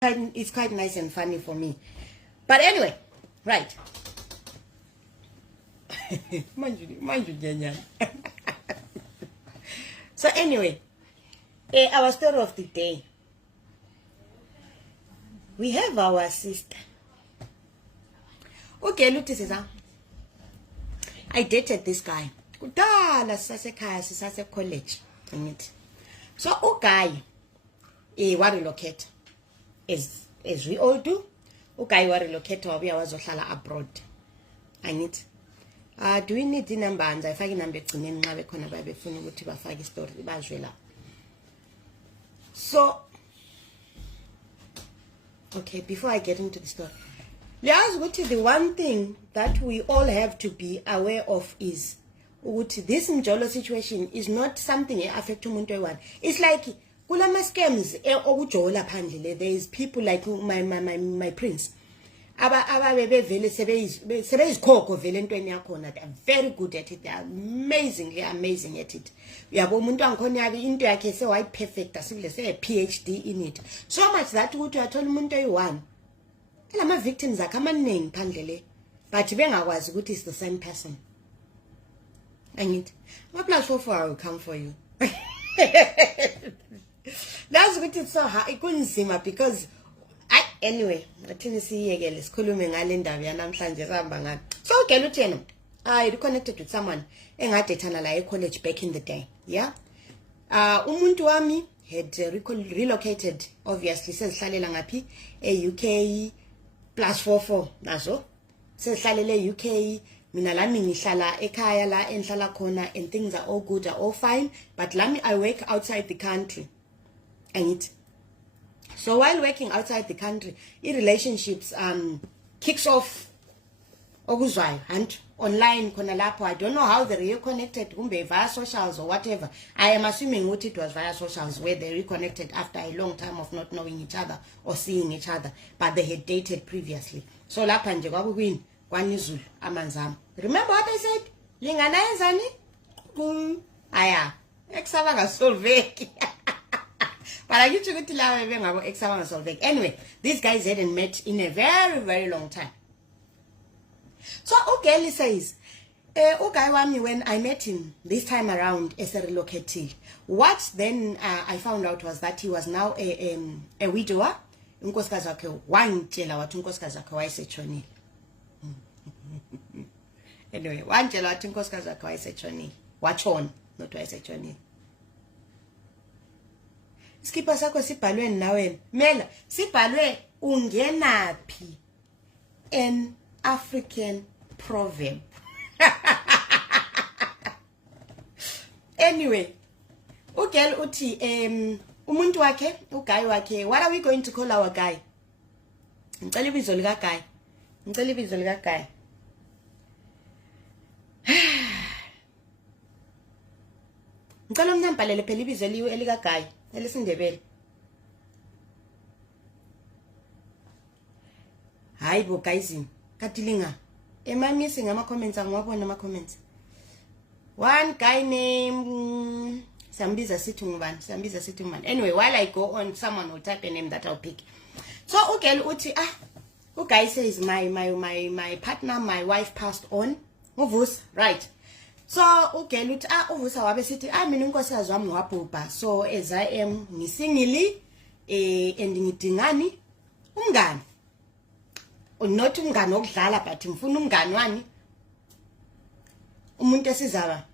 it's quite nice and funny for me. But anyway, right. So anyway, our story of the day. We have our sister. Okay, look, this is how I dated this guy. Kudala sase college. So guy, wa relocate. As we all do. Okay, wa relocate wabuya wazohlala abroad. I need. Do we need the number? And I find number egcineni nxa bekhona babefuna ukuthi bafake story bazwe la. So okay, before I get into the story, the one thing that we all have to be aware of is this Mjolo situation is not something that affects umuntu one. It's like kulama scams okujola phandle. There is people like my prince. Ababebe vele sebeyizikhokho vele entweni yakhona. They are very good at it. They are amazingly amazing at it. Uyabo umuntu angikhona yabi into yakhe se white perfect asivile se PhD in it. So much that ukuthi uyathola umuntu oyi1. Lama victims akhe amaningi phandle le. But bengakwazi ukuthi is the same person. Angithi my +44 will come for you. That's what it's so hard. Ikunzima because anyway, athini siyekele sikhulume ngale ndaba yanamhlanje sihamba ngani. So ke luthena I reconnected with someone engadethana la e-college back in the day. Yeah. Umuntu wami had relocated obviously sezihlalela ngaphi e-UK +44 nazo. Sezihlalele UK. Mina lami ngihlala ekhaya la enhlala khona and things are all good, are all fine, but lami I work outside the country. And so while working outside the country, relationships kicks off okuzwayo and online khona lapho. I don't know how they reconnected, kumbe via socials or whatever. I am assuming what it was via socials where they reconnected after a long time of not knowing each other or seeing each other, but they had dated previously. So lapha nje kwakukwini kwanizulu amanzama. Remember what I said? Lingana yenzani? Aya, eksabanga solveki. But I used to go to Solvek. Anyway, these guys hadn't met in a very, very long time. So Ogeli says, Ogaiwami, when I met him this time around as a relocate, what then I found out was that he was now a widower. Unkosikazi wakhe wangitshela wathi unkosikazi wakhe wayesetshonile. Anyway, wangitshela wathi unkosikazi wakhe wayesetshonile. Watshona, not wayesetshonile. Skipa sakho sibhalwe nawe mela sibhalwe ungenaphi an African proverb. Anyway, ugel uthi umuntu wakhe uguy wakhe, what are we going to call our guy? Ngicela ibizo lika guy. Ngicela ibizo lika guy. Ngicela umnambhalele phela ibizo elika guy. Elisindebele. Hayi bo guys, katilinga. Am I missing ama comments? Angwabona ama comments. One guy named Sambiza Situngman. Anyway, while I go on, someone will type a name that I'll pick. So okay, uti guy says my partner, my wife passed on. Uvus, right. So okay, look, uvusa wabe sithi mina unkosikazi wami wabhubha. So as I am ngisingili and ngidingani umngani. Not umngani okudlala but ngifuna umngani wani. Umuntu esizaba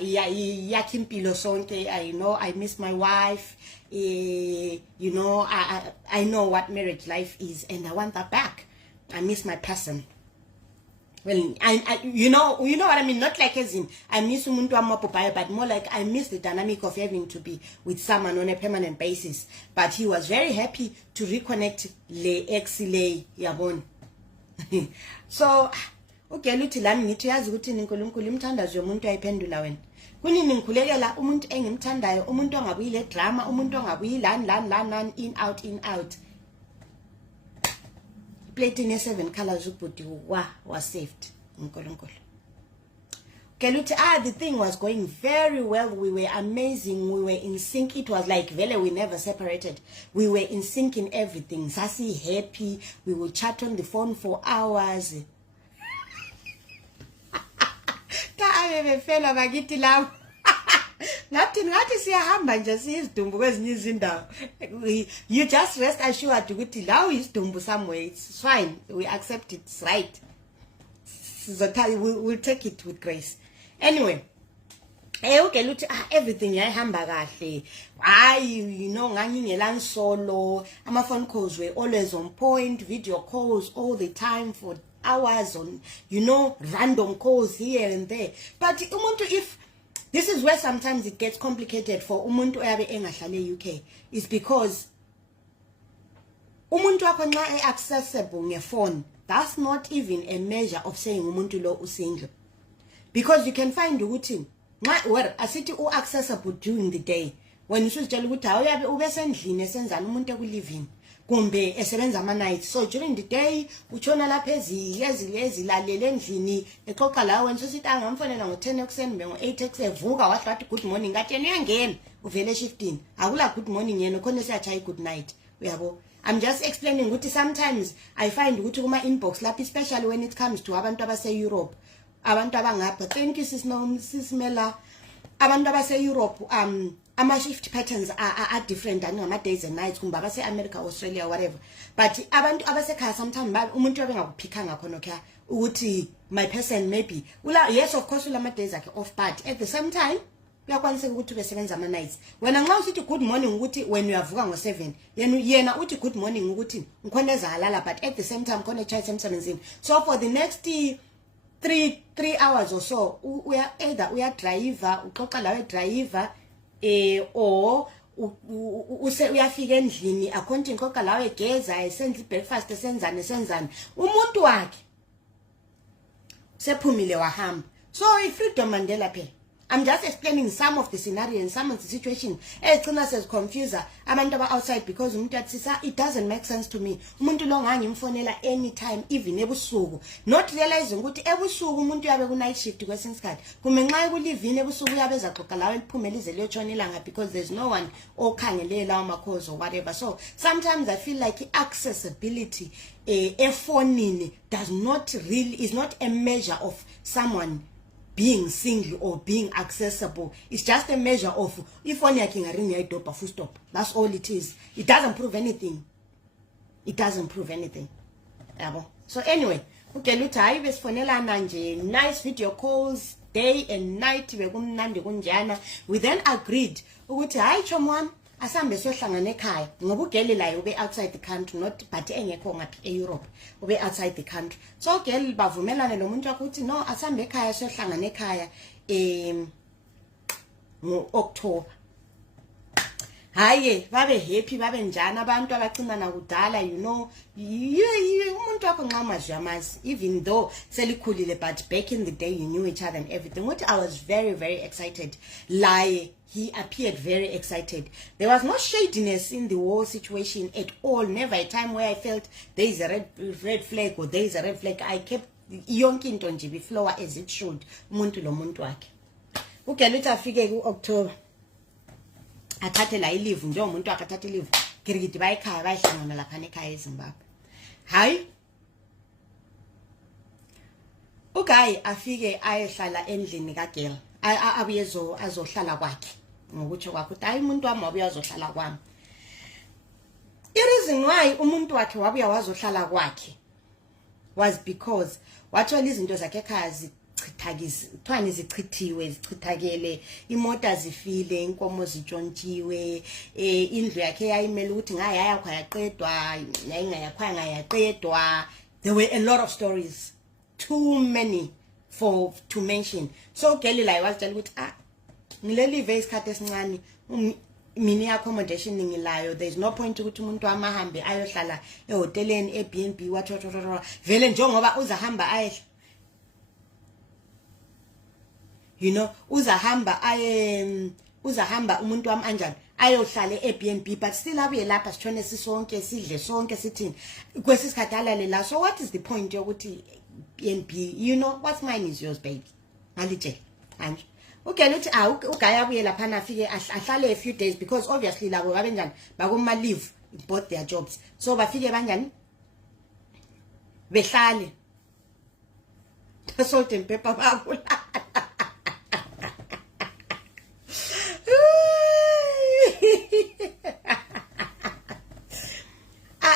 yakhe impilo sonke. I know I miss my wife. You know I know what marriage life is and I want that back. I miss my person. Well, I you know what I mean, not like as in I miss umuntu wami, but more like I miss the dynamic of having to be with someone on a permanent basis. But he was very happy to reconnect le ex le yabona. So okay, luthi lami ngithi yazi ukuthi uNkulunkulu imthandazo yomuntu ayiphendula wena. Kunini ngikhulekela umuntu engimthandayo, umuntu ongabuyi le drama, umuntu ongabuyi lan in out. Plate in 7 colors ubhuti was saved uNkulunkulu. the thing was going very well. We were amazing. We were in sync. It was like vele we never separated. We were in sync in everything. Sassy, happy. We would chat on the phone for hours. You just rest assured ukuthi lawo isidumbu somewhere. It's fine. We accept it. It's right. We'll take it with grace. Anyway, everything yayihamba kahle. Ngangingela solo. Ama phone calls were always on point, video calls all the time for hours on, random calls here and there. But umuntu, if this is where sometimes it gets complicated for umuntu oyabe engahlale UK, is because umuntu wakho nxa accessible ngefone, that's not even a measure of saying umuntu lo usingle. Because you can find ukuthi asithi accessible during the day, when usuzitshela ukuthi awuyabe ube sendlini esenzana umuntu ekuliving kumbe esebenza ama nights. So during the day utshona lapha ezilalele endlini exoxa lawe wena usithi angamfonela ngo10 ekuseni ngo8 ekuseni vuka wahlathi good morning ngathi uyangena uvele shiftini akula good morning yena khona siyachaya good night uyabo. I'm just explaining ukuthi sometimes I find ukuthi kuma inbox lapha, especially when it comes to abantu abase Europe, abantu abangapha, thank you sisimela, abantu abase Europe, ama shift patterns are different than ngama days and nights kumba abase America, Australia, whatever. But abantu abase khaya sometimes umuntu abengakuphikanga khona kha ukuthi my person maybe yes of course ulama days akhe off, but at the same time uyakwanisa ukuthi besebenza ama nights. Wena nxa usithi good morning ukuthi when uyavuka ngo7 yena uthi good morning ukuthi ngikhoneza halala, but at the same time khona chaya emsebenzini. So for the next 3 hours or so either uyadriver uxoxa lawe driver or uyafika endlini akhonti inkoka lawe geza esenza breakfast esenzana umuntu wakhe sephumile wahamba. So iFreedom Mandela phe, I'm just explaining some of the scenario and some of the situation egcina says confuse abantu aba outside, because umuntu atsisa it doesn't make sense to me. Umuntu lo ngangimfonela anytime even ebusuku, not realizing ukuthi ebusuku umuntu yabe ku night shift kwesinye isikhathi kume nxa ekulivini ebusuku yabe zaxoxa lawe liphumele ize liyotshona ilanga, because there's no one okhangele lawo ma calls or whatever. So sometimes I feel like accessibility efonini is not a measure of someone being single or being accessible. It's just a measure of if one yaking a ring door full stop. That's all it is. It doesn't prove anything. It doesn't prove anything. So anyway, okay, Lutai was fonela nanje, nice video calls day and night. We then agreed ukuthi hayi chomwan asambe sohlangana ekhaya ngoba ugeli la ube outside the country, not but engekho ngaphi eEurope, ube outside the country. So girl bavumelana nomuntu wakho uthi no asambe ekhaya sohlangana ekhaya ngo-October. Haye babe happy babe njani abantu abacinana kudala, umuntu wakho nxa maziyamazi, even though selikhulile, but back in the day you knew each other and everything. What I was very very excited. He appeared very excited. There was no shadiness in the whole situation at all. Never a time where I felt there is a red flag or there is a red flag. I kept yonke into nje beflow as it should. Umuntu lo muntu wakhe. Okay, let's afike ku-October. Athathe la ilivu nje umuntu akathatha ilivu. Girigidi bayikhaya bayihlangana lapha ekhaya eZimbabwe. Hayi. Okay, afike ayehlala endlini kaGirl. Abuyezo azohlala kwakhe. Ngokuthi kwakho hayi umuntu wami wabuya azohlala kwami. The reason why umuntu wakhe wabuya wazohlala kwakhe was because wathola izinto zakhe ekhaya thwani zichithakele, imota zifile, inkomo zitshontshiwe, indlu yakhe yayimele ukuthi ngayaya khayaqedwa, yayingayakhwanga yaqedwa. There were a lot of stories, too many to mention. So Kelly la watshela ukuthi ngileli ve isikhathi esincane mini accommodation ngilayo, there's no point ukuthi umuntu amahambe ayohlala ehoteleni eBnB watho vele njengoba uzahamba ayehla, uzahamba umuntu wami anjani ayohlala eBnB, but still abuye lapha sithone sisonke sidle sonke sithini kwesisikhathi alale la. So what is the point yokuthi BnB? What's mine is yours, baby. ngalije manje ugela uthi ugaya abuye lapha afike ahlale a few days because obviously labo babenjani bakuma leave both their jobs so bafike banjani behlale salt and pepper babula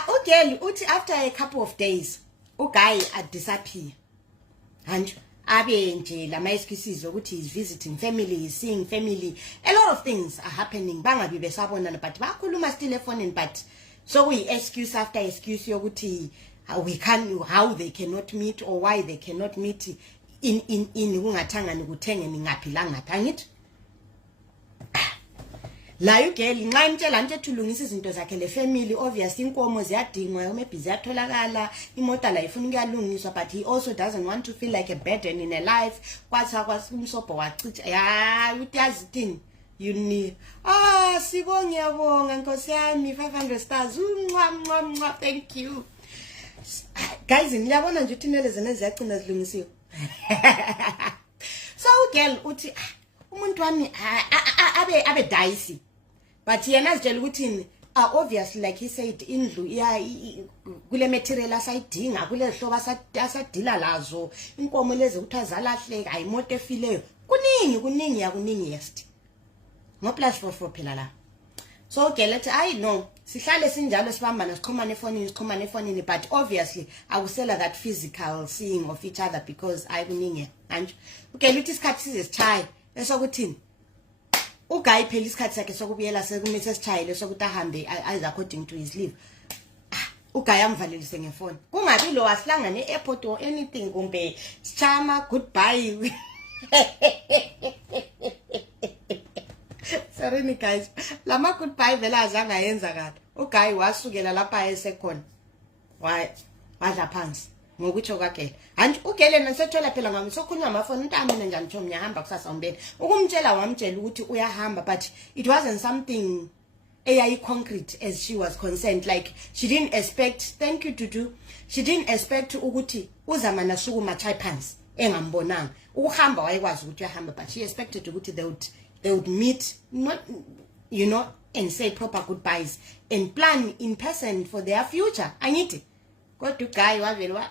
ugel uthi after a couple of days uguy disappear and abe nje lama excuses ukuthi is visiting family, is seeing family, a lot of things are happening bangabi besabonana but bakhuluma still efonini but so we excuse after excuse yokuthi how they cannot meet or why they cannot meet in kungathangani kuthengeni ngaphi la ngapha angithi la ugel nxa imtshela nje ethulungisa izinto zakhe le family obviously inkomo ziyadingwa maybe ziyatholakala imota la ifuna ukuyalungiswa but he also doesn't want to feel like a burden in a life kwatha kwasimsobho wacithi ya utazi thini you need sibonge yabonga nkosi yami 500 stars mwa thank you guys niyabona nje uthinele zena ziyacina zilungisiwe so ugel uthi umuntu wami abe dicey but yena azitshela ukuthi obviously like he said indlu kule material asayidinga kule hlobo asadila lazo inkomo lezi ukuthi azalahleka ayimoto efileyo kuningi yesti no plus for phela la so let's I know sihlale sinjalo sibambana siqhumane efonini but obviously akusela that physical seeing of each other because kuningi manje lithi isikhathi sizesichaye esokuthini uguy phela isikhathi sakhe sokubuyela sekumithe sechayile sokuthi ahambe as according to his leave uguy amvalelise ngefoni kungabi lo asihlanga ne-airport or anything kumbe sichama goodbye sorry guys lama goodbye vela azange ayenza kahle uguy wasukela lapha esekhona wadla phansi ngokuthi okwakela manje ugele nasethola phela ngami sokhuluma amafoni untami mina njani Tom ngiyahamba kusasa umbeni ukumtshela wamtshela ukuthi uyahamba but it wasn't something concrete as she was concerned like she didn't expect thank you Dudu she didn't expect ukuthi uzamana sukuma chai pants engambonanga ukuhamba wayekwazi ukuthi uyahamba but she expected ukuthi they would meet not and say proper goodbyes and plan in person for their future angithi kodwa uguy wavela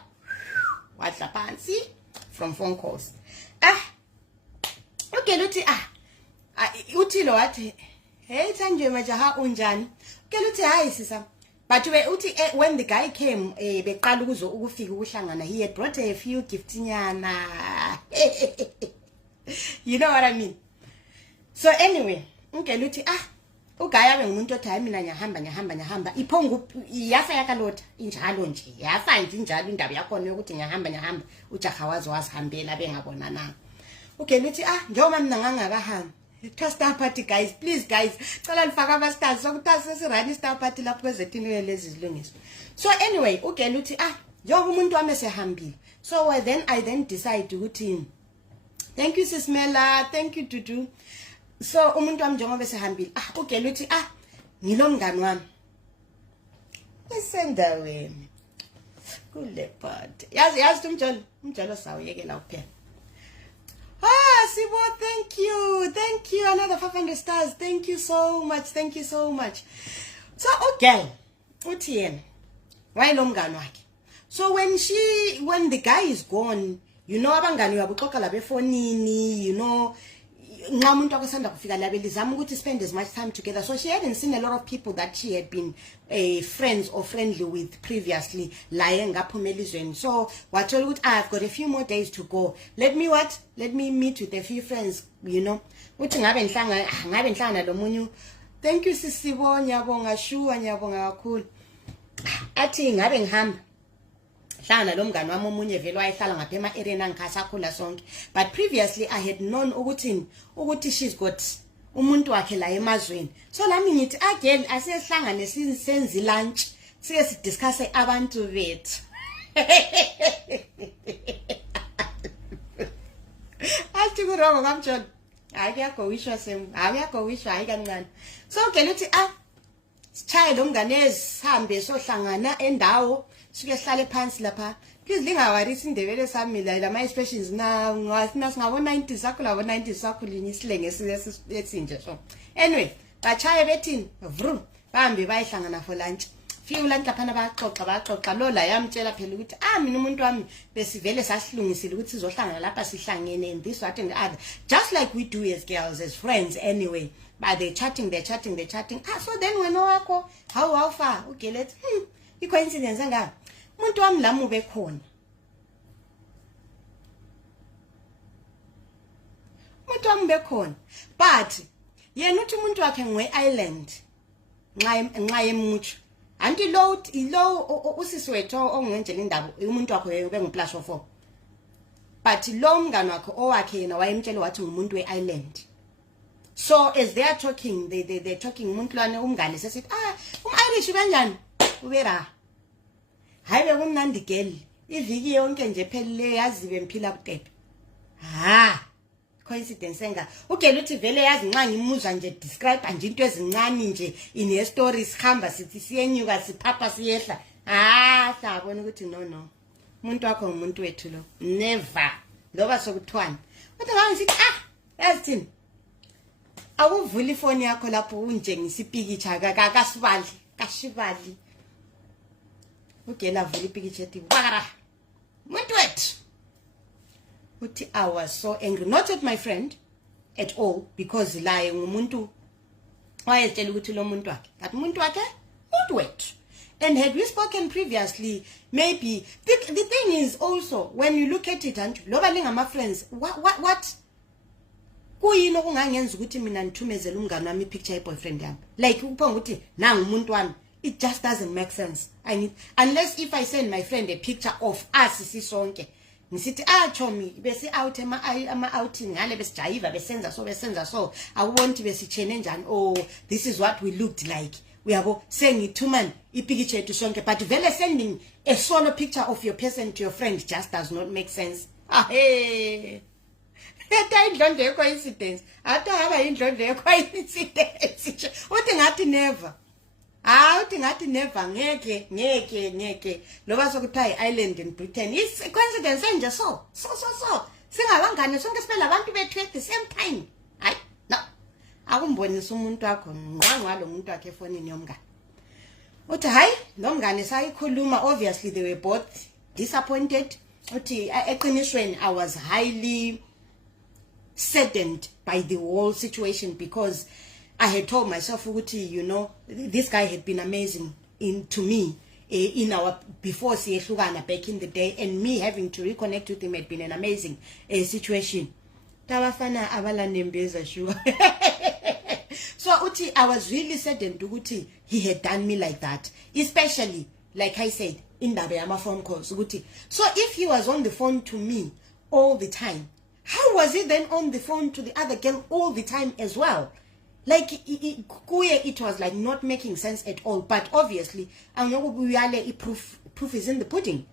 wadla phansi from phone calls okay uthi uthilo wathi hey Thanjwe majaha unjani uthi hayi sisa but uthi when the guy came beqala ukufika ukuhlangana he had brought a few gifts nyana you know what I mean so anyway uthi uguy abe ngumuntu othi hayi mina ngiyahamba iphongu yafa yakalotha injalo nje yafa nje injalo indaba yakho yokuthi ngiyahamba ujaha wazihambela bengabonana uthi njengoba mina ngangakahamba star party guys please guys cela lifaka ama stars sokuthi sesirun star party lapho kwezetini lezi zilungiswa so anyway uthi njengoba umuntu wami sehambile so I then decide ukuthi thank you Sismela thank you Dudu so umuntu wami njengoba sehambile uthi ngilomngani wami esendaweni kule part yazi umjolo sawuyekela kuphela Sibo thank you another 500 stars thank you so much so uthi yena wayelomngani wakhe so when the guy is gone abangani babuxoxa la befonini nxa umuntu akusanda kufika la belizama ukuthi spend as much time together so she hadn't seen a lot of people that she had been friends or friendly with previously la engaphuma elizweni so wathola ukuthi I've got a few more days to go let me meet with a few friends uthi ngabe ngihlangana lomunye thank you Sisibo ngiyabonga sure ngiyabonga kakhulu athi ngabe ngihamba hlangana lo mngani wami omunye vele wayehlala ngapha ema-area angikhasakhula sonke but previously I had known ukuthi she's got umuntu wakhe la emazweni so lami ngithi girl asihlangane senze lunch sike sidiscuss abantu bethu athi kurongo kamjolo akuyagowishwa hayi kancane so uthi sichaye lo mngane sihambe sohlangana endawo suke sihlale phansi lapha please lingawarisi indebele sami la my expressions na ngabo 90 sakho labo 90 sakho linye isilenge esinje so anyway bachaye bethini vru bahambe bayihlangana for lunch fika lunch laphana baxoxa lo la yamtshela phela ukuthi mina umuntu wami besivele sasilungisile ukuthi sizohlangana lapha sihlangene and this what and the other just like we do as girls as friends anyway but they're chatting so then wena wakho how far ugelet I coincidence nga umuntu wami la mube khona umuntu wami bekhona but yena uthi umuntu wakhe ngwe island nxa yemutsho anti lo usiswetho ongenjela indaba umuntu wakho ube plus of 4 but lo mngani wakhe owakhe yena wayemtshela wathi ngumuntu weisland so as they are talking they're talking umuntu lwane umngane sesithi Irish kanjani ubera hayibe kumnandi girl iviki yonke nje phelele yazibe mphila kutepe coincidence enga ugela uthi vele yazi nxa ngimuzwa nje describe nje into ezincane nje in story sihamba sithi siyenyuka siphapha siyehla sabona ukuthi no umuntu wakho ngumuntu wethu lo never ngoba sokuthwana kodwa ngangisithi yazithini awuvula ifoni yakho lapho unjengisa ipicture kashibali ugela vula ipicture ethi bakara umuntu wethu uthi I was so angry not at my friend at all because laye ngumuntu wayetshela ukuthi lo muntu wakhe but umuntu wakhe umuntu wethu and had we spoken previously maybe the thing is also when you look at it and loba lingama friends what kuyini okungangenza ukuthi mina ngithumezele umngane wami picture ye boyfriend yami like uphonga ukuthi nangu umuntu wami it just doesn't make sense unless if I send my friend a picture of us sisonke ngisithi chomi bese out ama outing ngale besijayiva besenza so awubonti besichene njani this is what we looked like uyabo sengithuma ipicture ethu sonke but vele sending a solo picture of your person to your friend just does not make sense Eta indlondo ye coincidence ata haba indlondo ye coincidence uthi ngathi never uthi ngathi never ngeke loba sokuthiwa island in Britain is coincidence nje so singabangane sonke siphela abantu bethu at the same time no akumbonisa umuntu wakho ngqangqa lo muntu wakhe efonini yomngane uthi hayi lo mngane sayikhuluma obviously they were both disappointed uthi eqinisweni I was highly saddened by the whole situation because I had told myself you know this guy had been amazing to me in our before siyehlukana back in the day and me having to reconnect with him had been an amazing situation tabafana abalanembeza sure so uthi I was really saddened ukuthi he had done me like that especially like I said indaba yama phone calls ukuthi so if he was on the phone to me all the time how was he then on the phone to the other girl all the time as well? Like it was like not making sense at all. But obviously, proof is in the pudding.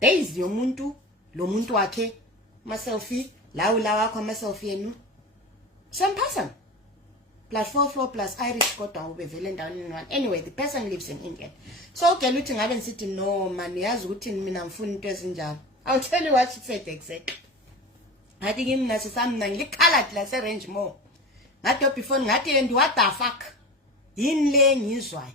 There is your muntu, lo muntu wake, myselfie, lawa kwa myselfie enu. Same person. +4 plus Irish kodwa ube vele down in one. Anyway, the person lives in England. So okay, looking ngabe nsithi no man, yazi ukuthi mina ngifuna into ezinjalo. I'll tell you what she said exactly. I think him nasi samna ngikhala la se range more. Ngathi before ngathi and what the fuck? Yini le ngizwayo.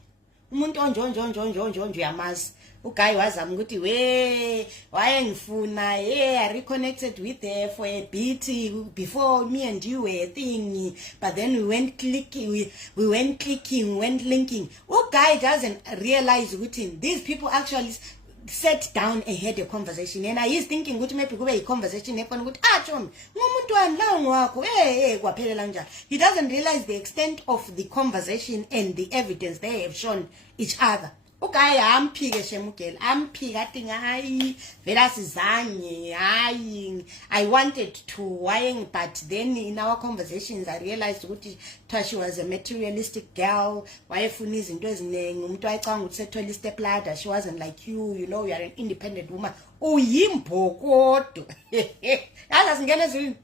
Umuntu onjonjo yamazi. Uguy wazama ukuthi we wayengifuna I reconnected with her for a bit before me and you were a thing but then we went clicking we went linking. Uguy doesn't realize ukuthi these people actually sat down and had a conversation and I is thinking ukuthi maybe kube conversation efana ukuthi chomi ngumuntu wani la ngwakho kwaphelela njalo. He doesn't realize the extent of the conversation and the evidence they have shown each other. Okay, amphike shemugela amphika athi hayi vela sizanye hayi I wanted to wayeng but then in our conversations I realized ukuthi she was a materialistic girl wayefuna izinto eziningi umuntu ayicanga ukuthi sethola step ladder she wasn't like you know you are an independent woman uyimbokodo yazi singene ezulwini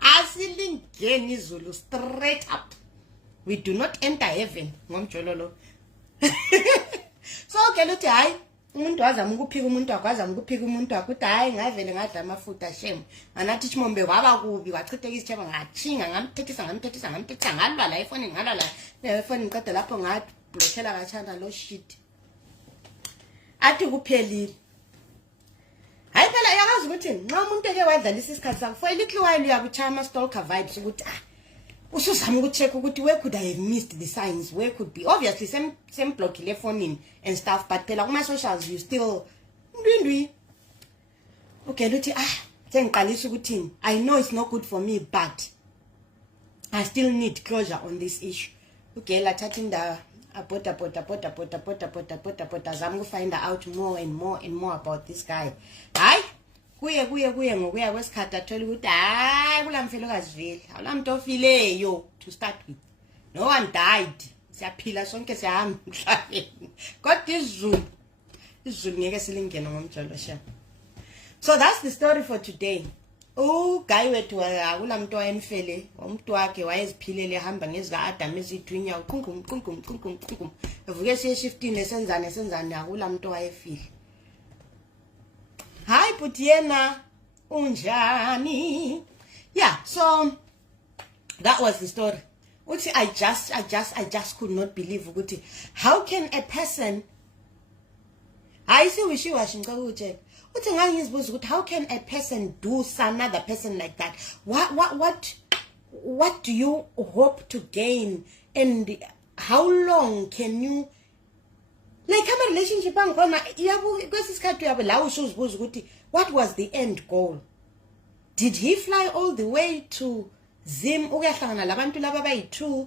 asilingeni izulu straight up. We do not enter heaven. So ke uthi hayi umuntu wazama ukuphika umuntu wakwazama ukuphika umuntu wakuthi hayi ngavele ngadla amafutha shame anathi chimombe kwaba kubi wachitheka isitheba ngachinga ngamthethisa ngalwa la efonini ngalwa la efoni ngiqede lapho ngathi blockela kachanda lo shit athi kuphelile. Hayi phela yakazi ukuthi nxa umuntu eke wadlalisa isikhathi sakho for a little while uyakuchama stalker vibes ukuthi usuzama ukucheck ukuthi where could I have missed the signs, where could be obviously same block ile phone and stuff, but phela kuma socials you still ndwindwi. Okay luthi sengiqalisa ukuthi I know it's not good for me but I still need closure on this issue. Okay lathatha indaba apota zama ukufind out more and more about this guy. Hayi kuye ngokuya kwesikhathi athola ukuthi hayi kulamfelokazi vele awulamntu ofileyo to start with, no one died, siyaphila sonke siyahamba emhlabeni kodwa izulu ngeke silingena ngomjolo sha. So that's the story for today. Guy wethu akulamntu wayemfele umuntu wakhe wayeziphilele ehamba ngezika Adam ezidwinya uqunqum evuke siye 15 esenzane akulamntu wayefile. Hi Putiena unjani? Yeah, so that was the story. Uthi I just could not believe ukuthi how can a person wishy-washy ngicela ukutshela uthi ngangizibuza ukuthi how can a person do another person like that? What do you hope to gain and how long can you like ama relationship angkhona yabo kwesisikhathi yabo la usuzibuza ukuthi what was the end goal? Did he fly all the way to Zim ukuyahlangana labantu laba bayi2?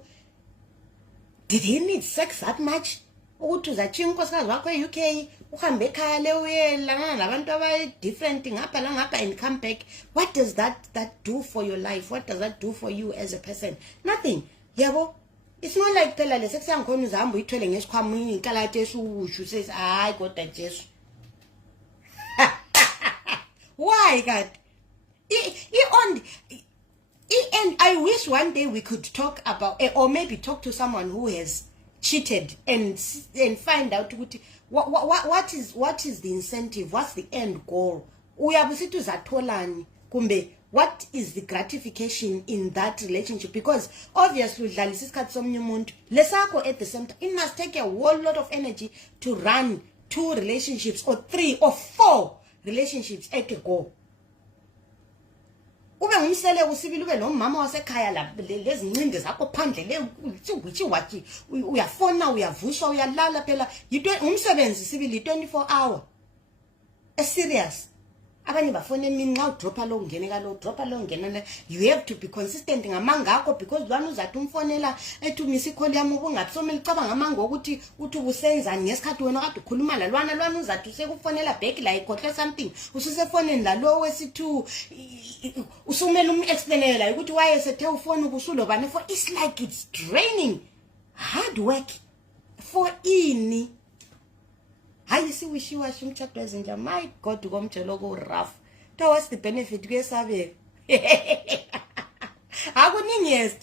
Did he need sex that much ukuthi uzachinga unkosikazi wakho eUK uhambe ekhaya le uyelana nabantu abayi different ngapha and come back? What does that do for your life? What does that do for you as a person? Nothing. Yabo it's not like phela le sex yangikhona uzahamba uyithwele ngesikhwama inkalate esubushu says hayi kodwa Jesu. Why God? And I wish one day we could talk about or maybe talk to someone who has cheated and find out what is the incentive, what's the end goal? Uyabusithi uzatholani kumbe what is the gratification in that relationship? Because obviously udlalisa isikhathi somnye umuntu lesakho at the same time it must take a whole lot of energy to run 2 relationships or 3 or 4 relationships at a go. Ube ngumsele usibili ube lo mama wasekhaya la lezi ncinde zakho phandle le uthi wathi uyafona uyavusha uyalala phela umsebenzi sibili 24 hour a serious. Abanye bafone emini nxa udropa lo ngene kalo dropa lo ngene, you have to be consistent ngamanga akho because lwana uzathi umfonela ethi misi call yami ubungathi somela icabanga ngamanga ukuthi ubusenzani ngesikhathi wena kade ukhuluma la lwana uzathi usekufonela back la ikhohle something ususefoneni la lo wesi2 usumela explainela ukuthi why esethe ufone ubusulo bane for it's like it's draining hard work for ini. Hayi siwishiwashi umthatho wezinja my God komjelo ko rough. So what's the benefit kuyesabe? Akuningiest.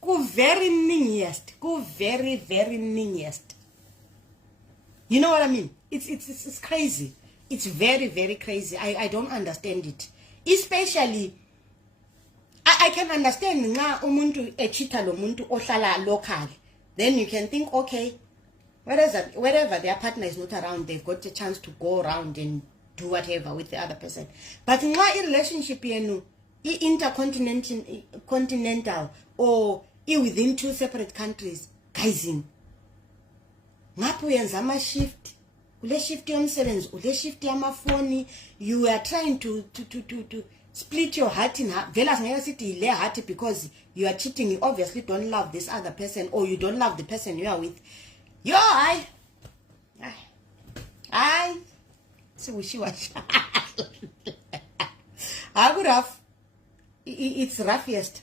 Ku very ningiest. Ku very ningiest. You know what I mean? It's crazy. It's very crazy. I don't understand it. Especially I can understand nxa umuntu echita lo muntu ohlala local. Then you can think okay, wherever their partner is not around, they've got a chance to go around and do whatever with the other person. But in my relationship, intercontinental or within 2 separate countries, guys, ngapu yenza ama shift, ule shift yomsebenzi, ule shift yamafoni, you are trying to split your heart in half. Vela ngeke sithi ile heart because you are cheating. You obviously don't love this other person or you don't love the person you are with. Yo, I so wishy-washy. It's roughest.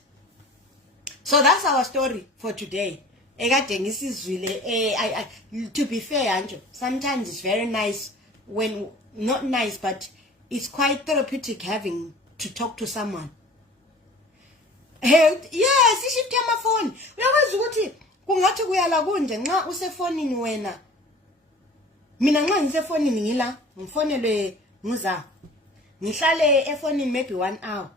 So that's our story for today. To be fair, Anjo, sometimes it's very nice when not nice, but it's quite therapeutic having to talk to someone. Yes, ishift yamafoni. Uyakwazi ukuthi kungathi kuyala kunje nxa usefonini wena mina nxa ngisefonini ngila ngifonelwe nguza ngihlale efonini maybe 1 hour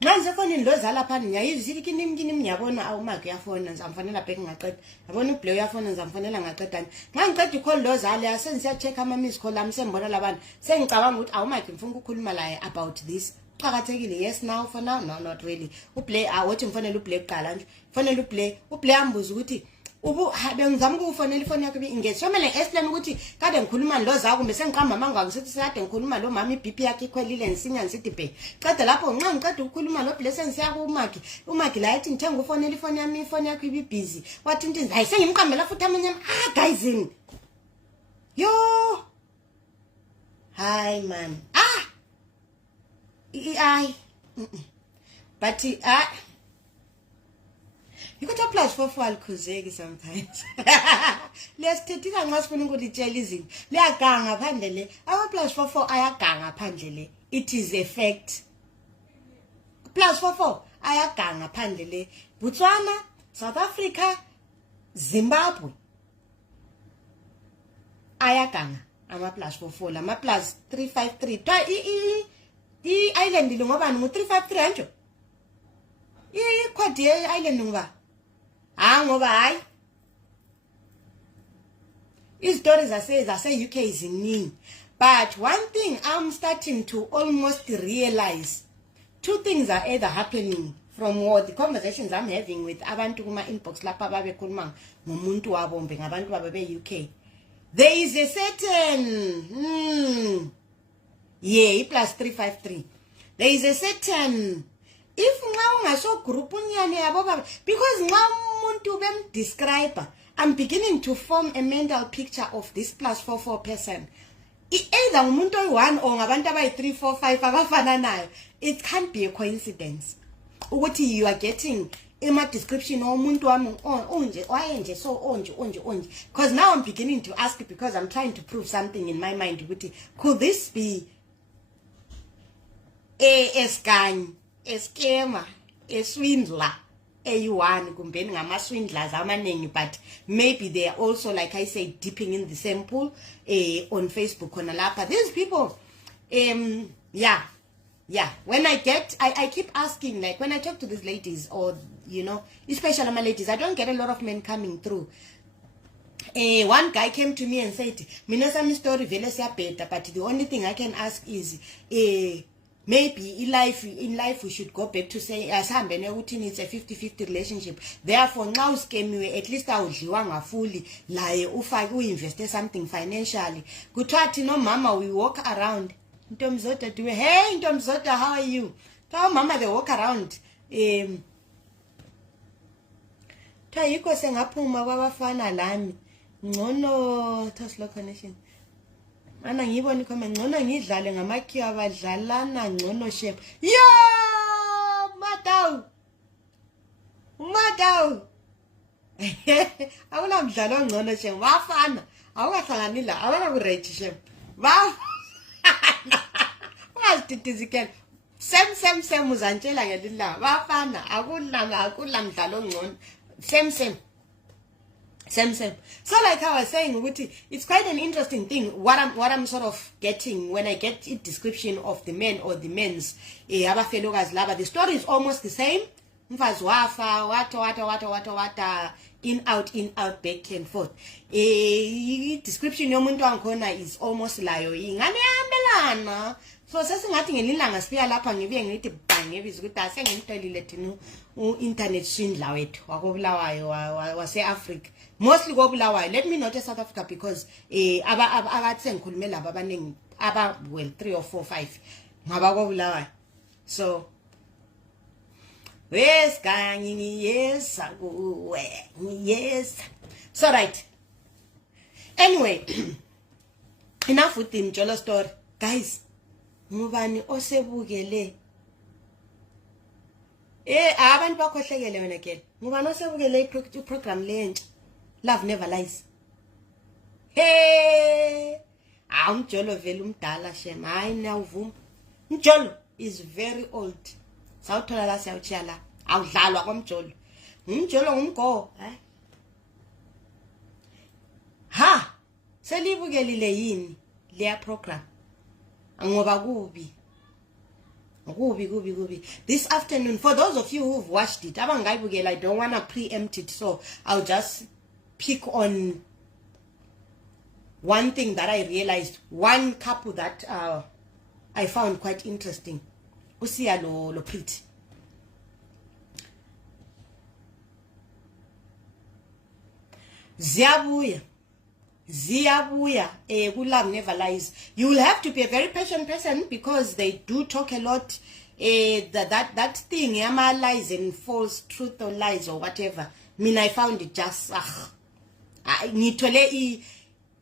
nxa ngisefonini lozala phani ngiyayizwa kini ngiyabona awumark uyafona ngizamfonela back ngaqeda yabona uBlay uyafona ngizamfonela ngaqeda nxa ngiqeda icall lozala sensiya check ama miss call ami sembona labantu sengicabanga ukuthi awumark ngifuna ukukhuluma laye about this qhakathekile yes now for now no not really uBlay wathi ngifonela uBlay kuqala nje fonela uBlay ambuza ukuthi bengizama ukufonela ifoni yakhe ingezi somele explain ukuthi kade ngikhuluma loza kumbe sengiqamba manga ngisithi sekade ngikhuluma lo mama iBP yakhe ikhwelile ngisinya ngisithi bhe qeda lapho nxa ngiqeda ukukhuluma lo blessing siya uMaki la ethi ngithenga ufonela ifoni yami ifoni yakhe ibibusy wathi into hayi sengimqambela futhi amanye guys yo hi man but you got a plus for khuzeki sometimes. Let's take it and what's going to be jealousy. Le aganga phandle. Our plus for ayaganga phandle. It is a fact. Plus for ayaganga phandle. Botswana, South Africa, Zimbabwe. Ayaganga. Ama plus for ama plus 353. I island ngoba ngo 353 anjo. Kwadi island ngoba ngoba hayi istories zase UK ziningi but one thing I'm starting to almost realize two things are either happening from what the conversations I'm having with abantu kuma inbox lapha babekhuluma ngomuntu wabo mbe ngabantu babe be-UK. There is a certain plus 353 there is a certain if nxa ungaso group unyane yabo baba because nxa umuntu bemdescribe I'm beginning to form a mental picture of this plus 44 person. Either umuntu oyi1 or ngabantu abayi 3 4 5 abafana nayo. It can't be a coincidence ukuthi you are getting ema description omuntu wami onje wayenje so onje because now I'm beginning to ask because I'm trying to prove something in my mind ukuthi could this be a scam, a scammer, a swindler, a1 kumbeni ngama swindlers amaningi but maybe they are also like I say dipping in the same pool on Facebook on lapha these people when I keep asking like when I talk to these ladies or especially my ladies I don't get a lot of men coming through. One guy came to me and said mina sami story vele siyabheda but the only thing I can ask is maybe in life we should go back to say asihambe ukuthi it's a 50-50 relationship therefore nxa uskemiwe at least awudliwa ngafuli laye ufake uinvest something financially kuthiwa no mama we walk around Ntomzoda do hey Ntomzoda how are you tell mama they walk around thayiko sengaphuma kwabafana lami ngcono slow connection mana ngibona ikhome ngcono ngidlale ngamakhiwa abadlalana ngcono shem yo madawu awuna mdlalo ongcono shem bafana awukahlangani la awakakurate shem ungazididizikela same uzantshela ngelila bafana akula mdlalo ongcono same so like I was saying it's quite an interesting thing what I'm sort of getting when I get a description of the men or the men's abafelokazi laba the story is almost the same mfazi wafa wata in out back and forth description yomuntu wangikhona is almost layo ingane yambelana so sesingathi ngelilanga sifika lapha ngibuye ngithi ngebiza ukuthi asengimtelile thina internet swindler wethu wakobulawayo wase-Africa mostly kobulawayo let me not South Africa because abathi sengikhulume laba abaningi well 3 or 4 5 ngaba kobulawayo so yes kanye yes so right anyway enough with the Mjolo story guys ngubani osebukele abantu bakhohlekele wena ke ngubani osebukele iprogram lentsha Love Never Lies Mjolo vele umdala shem hayi nawuvuma Mjolo is very old sawuthola la siyawutshiya la awudlalwa kwamjolo umjolo ngumgo selibukelile yini leya program ngoba kubi this afternoon. For those of you who've watched it, I don't want to preempt it, so I'll just pick on one thing that I realized, one couple that I found quite interesting. Usiya lo Pretty. Ziyabuya love never lies. You will have to be a very patient person because they do talk a lot. That thing, lies and false truth or lies or whatever. I found it just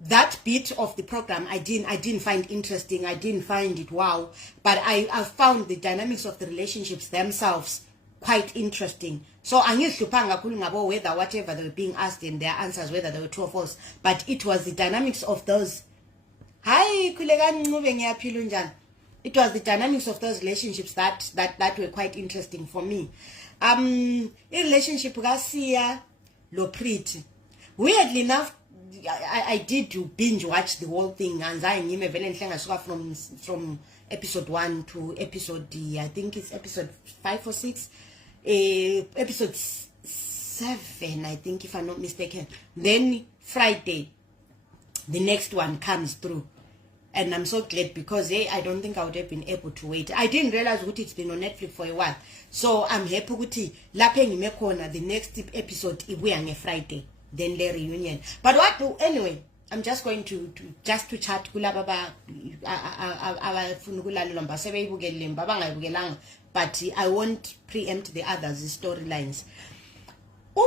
that bit of the program I didn't find interesting. I didn't find it wow. But I found the dynamics of the relationships themselves quite interesting. So angihlupanga kakhulu ngabo whether whatever they were being asked in their answers, whether they were true or false, but it was the dynamics of those. It was the dynamics of those relationships that were quite interesting for me. In relationship Siya lo Pretty, weirdly enough, I did to binge watch the whole thing, and from episode 1 to episode I think it's episode 5 or 6. Episode 7, I think, if I'm not mistaken. Then Friday, the next one comes through, and I'm so glad because I don't think I would have been able to wait. I didn't realize what it's been on Netflix for a while, so I'm happy with the next episode ibuya Friday, then the reunion. But anyway, I'm just going to chat kulaba but I won't preempt the others' storylines.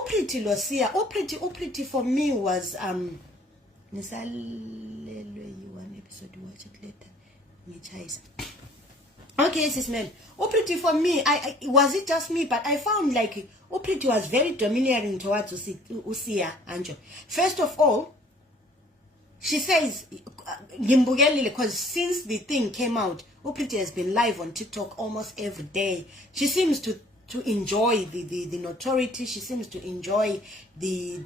Pretty Losia, Pretty for me was one episode, watch it later. Okay, sis Mel. Pretty for me, I was it just me, but I found like Pretty was very domineering towards Usia Anjo. First of all, she says, because since the thing came out, Pretty has been live on TikTok almost every day. She seems to enjoy the notoriety. She seems to enjoy the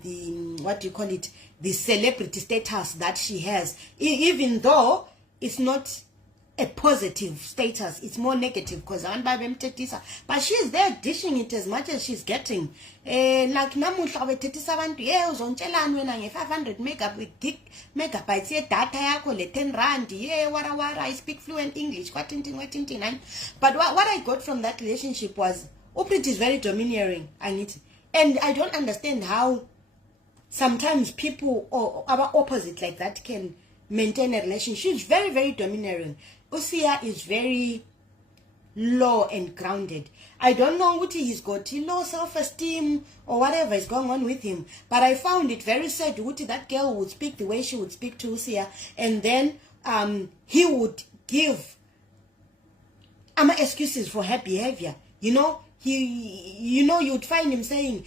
what do you call it, the celebrity status that she has, even though it's not a positive status, it's more negative because but she's there dishing it as much as she's getting. Like namuhla wethetisa abantu uzontshela wena nge 500 megabytes ye data yakho le 10 rand wara I speak fluent English but what I got from that relationship was Pretty is very domineering, and I don't understand how sometimes people or our opposite like that can maintain a relationship. She's very, very domineering. Usia is very low and grounded. I don't know what he's got, low self-esteem or whatever is going on with him, but I found it very sad that girl would speak the way she would speak to Usia, and then he would give excuses for her behavior. You'd find him saying,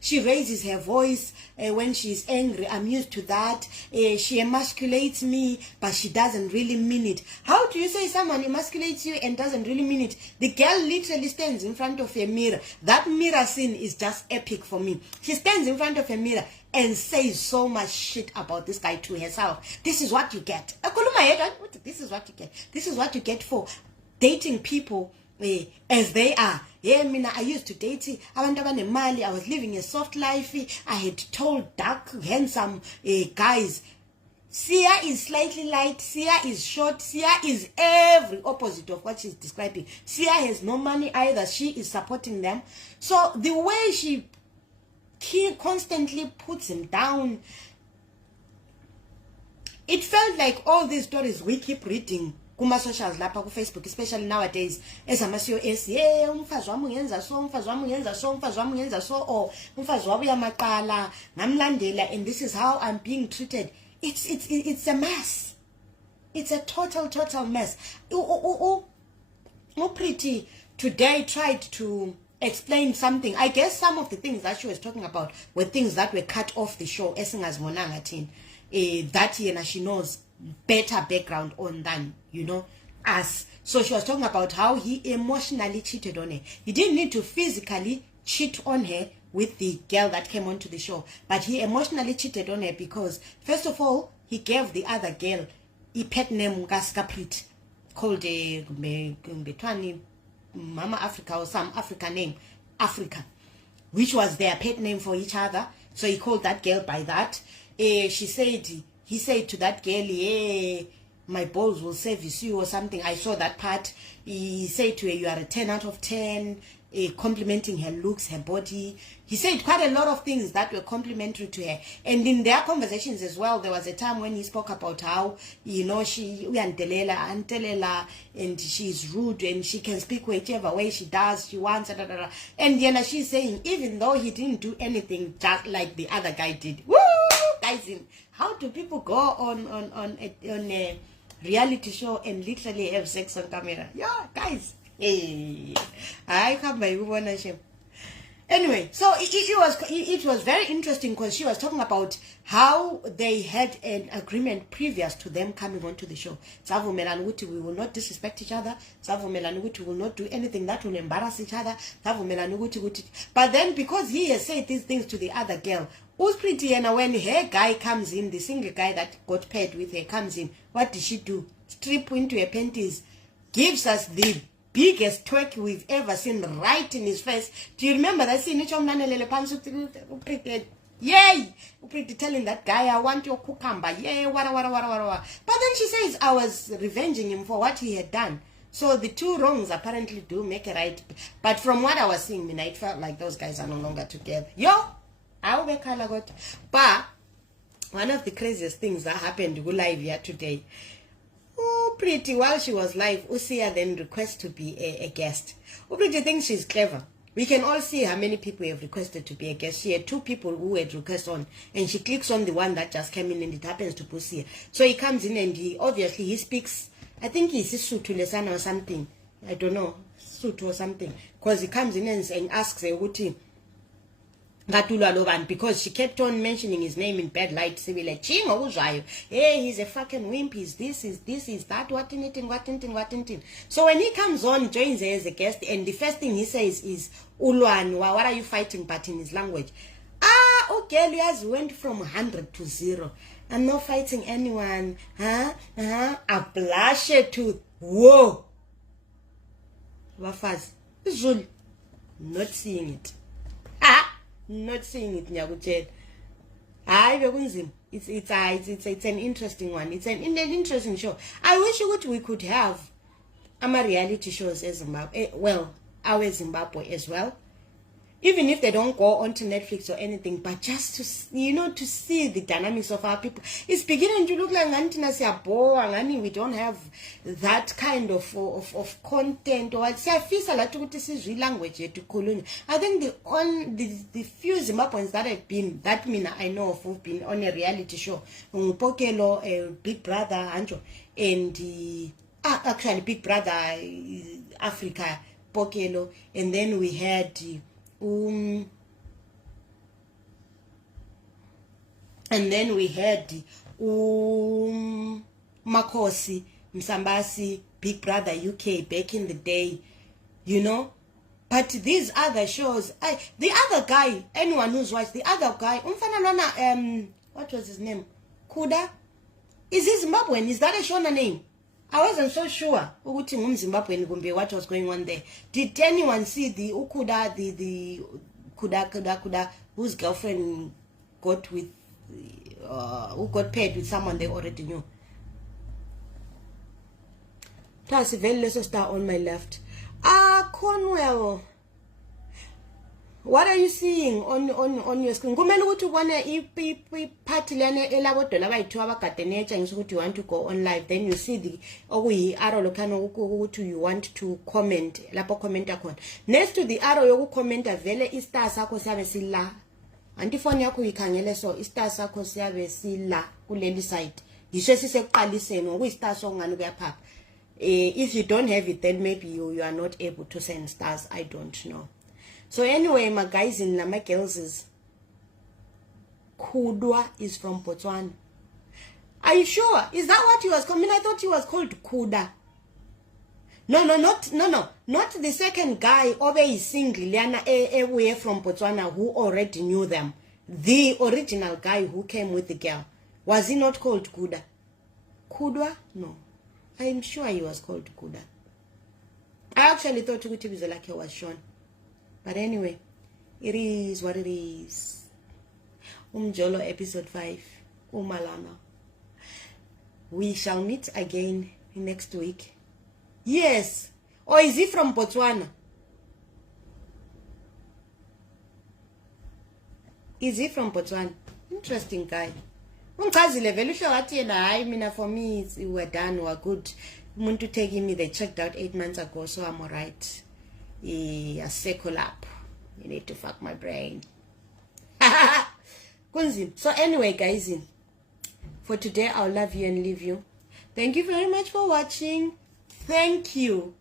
she raises her voice when she's angry. I'm used to that. She emasculates me, but she doesn't really mean it. How do you say someone emasculates you and doesn't really mean it? The girl literally stands in front of a mirror. That mirror scene is just epic for me. She stands in front of a mirror and says so much shit about this guy to herself. This is what you get. This is what you get. This is what you get for dating people as they are. I used to date abantu abanemali. I was living a soft life. I had told dark, handsome guys. Sia is slightly light. Sia is short. Sia is every opposite of what she's describing. Sia has no money either. She is supporting them. So the way she constantly puts him down, it felt like all these stories we keep reading kuma socials lapha ku Facebook, especially nowadays, ezamasio umfazi wami ungenza so, umfazi wami ungenza so, umfazi wami ungenza so, or umfazi wami uyamaqala ngamlandela, and this is how I'm being treated. It's a mess. It's a total mess. Pretty today tried to explain something. I guess some of the things that she was talking about were things that were cut off the show, that she knows better background on than us. So she was talking about how he emotionally cheated on her. He didn't need to physically cheat on her, with the girl that came onto the show, but he emotionally cheated on her because, first of all, he gave the other girl a pet name Gaskaprit called Mama Africa or some African name, Africa, which was their pet name for each other. So he called that girl by that. He said to that girl, "Hey, my balls will service you," or something. I saw that part. He said to her, "You are a 10 out of 10, complimenting her looks, her body." He said quite a lot of things that were complimentary to her. And in their conversations as well, there was a time when he spoke about how, she and she's rude and she can speak whichever way she does, she wants, and she's saying, even though he didn't do anything just like the other guy did. Woo! Guys, how do people go on a reality show and literally have sex on camera? Yeah, guys. Hey, I can't believe shame. Anyway, so it was very interesting because she was talking about how they had an agreement previous to them coming onto the show. We will not disrespect each other. We will not do anything that will embarrass each other. But then because he has said these things to the other girl, who's pretty, and when her guy comes in, the single guy that got paired with her comes in, what did she do? Strip into her panties, gives us the biggest twerk we've ever seen right in his face. Do you remember that scene? Yay! Pretty telling that guy, "I want your cucumber." Yay, wara. But then she says, I was revenging him for what he had done. So the two wrongs apparently do make a right. But from what I was seeing, it felt like those guys are no longer together. I'll be got. But one of the craziest things that happened live here today, Pretty, while she was live, Usia then requests to be a guest. Pretty thinks she's clever. We can all see how many people have requested to be a guest. She had 2 people who had request on, and she clicks on the one that just came in, and it happens to Pusia. So he comes in and he speaks, I think he's Sotho Lesana or something. I don't know, Sotho or something. Because he comes in and asks her, because she kept on mentioning his name in bad light. She be like, hey, he's a fucking wimp, he's this, is that, what in it. So when he comes on, joins her as a guest, and the first thing he says is, Ulwan, what are you fighting? But in his language. Okay, Elias went from 100 to 0. I'm not fighting anyone. A blush to, whoa. Wafaz, Zul, not seeing it. Not seeing it, Nyaguthed. It's an interesting one. It's an interesting show. I wish we could have reality shows as Zimbabwe. Well, our Zimbabwe as well. Even if they don't go onto Netflix or anything, but just to see the dynamics of our people. It's beginning to look like we don't have that kind of content. Or I think the few Zimbabweans that I know of who've been on a reality show, Pokelo, Big Brother, Anjo, and actually Big Brother Africa, Pokelo, and then we had and then we had Makosi, Msambasi, Big Brother UK back in the day, But these other shows, the other guy, anyone who's watched, the other guy, what was his name? Kuda? Is he Zimbabwean? Is that a Shona name? I wasn't so sure what was going on there. Did anyone see the Ukuda, the Kuda, whose girlfriend got with, who got paired with someone they already knew? That's a very lesser star on my left. Cornwell. What are you seeing on your screen? Kumele ukuthi ubone iphathi lana elabodola bayithu abagade etshengisa ukuthi you want to go on live, then you see the okuyi arrow lokhana ukuthi you want to comment lapho commenta khona. Next to the arrow yokucommenta vele istar sakho siyabe sila. Anti phone yakho uyikhangele so istar sakho siyabe sila kuleli side. Yisho sisekuqaliseni ngokuyistar sokungani kuyaphapha. If you don't have it, then maybe you are not able to send stars. I don't know. So anyway, my guys and my girls is Kudwa is from Botswana. Are you sure? Is that what he was called? I thought he was called Kuda. not the second guy obe single lana away from Botswana who already knew them. The original guy who came with the girl, was he not called Kuda? Kudwa? No, I'm sure he was called Kuda. I actually thought Tukuti Bizolake was Sean, but anyway, it is what it is. Umjolo episode 5, Umalana. We shall meet again next week. Yes. Or is he from Botswana? Is he from Botswana? Interesting guy. Ungazile vele usho wathi yena hayi mina for me we're done, we're good. Umuntu taking me, they checked out 8 months ago, so I'm alright. A circle up. You need to fuck my brain. Kunzim. So anyway, guys, for today I'll love you and leave you. Thank you very much for watching. Thank you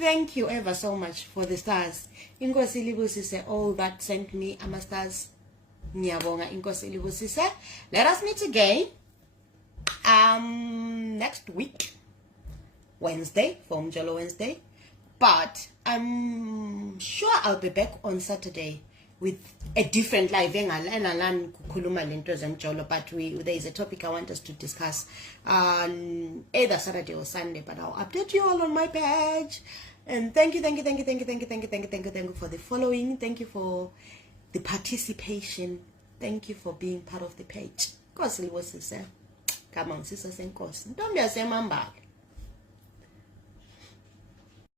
ever so much for the stars. Inkosi libusise all that sent me ama stars. Ngiyabonga inkosi libusise. Let us meet again next week, Wednesday, for Umjolo Wednesday. But I'm sure I'll be back on Saturday with a different live. But there is a topic I want us to discuss on either Saturday or Sunday, but I'll update you all on my page. And thank you for the following. Thank you for the participation. Thank you for being part of the page. Come on, sister Senkosi. Don't be a same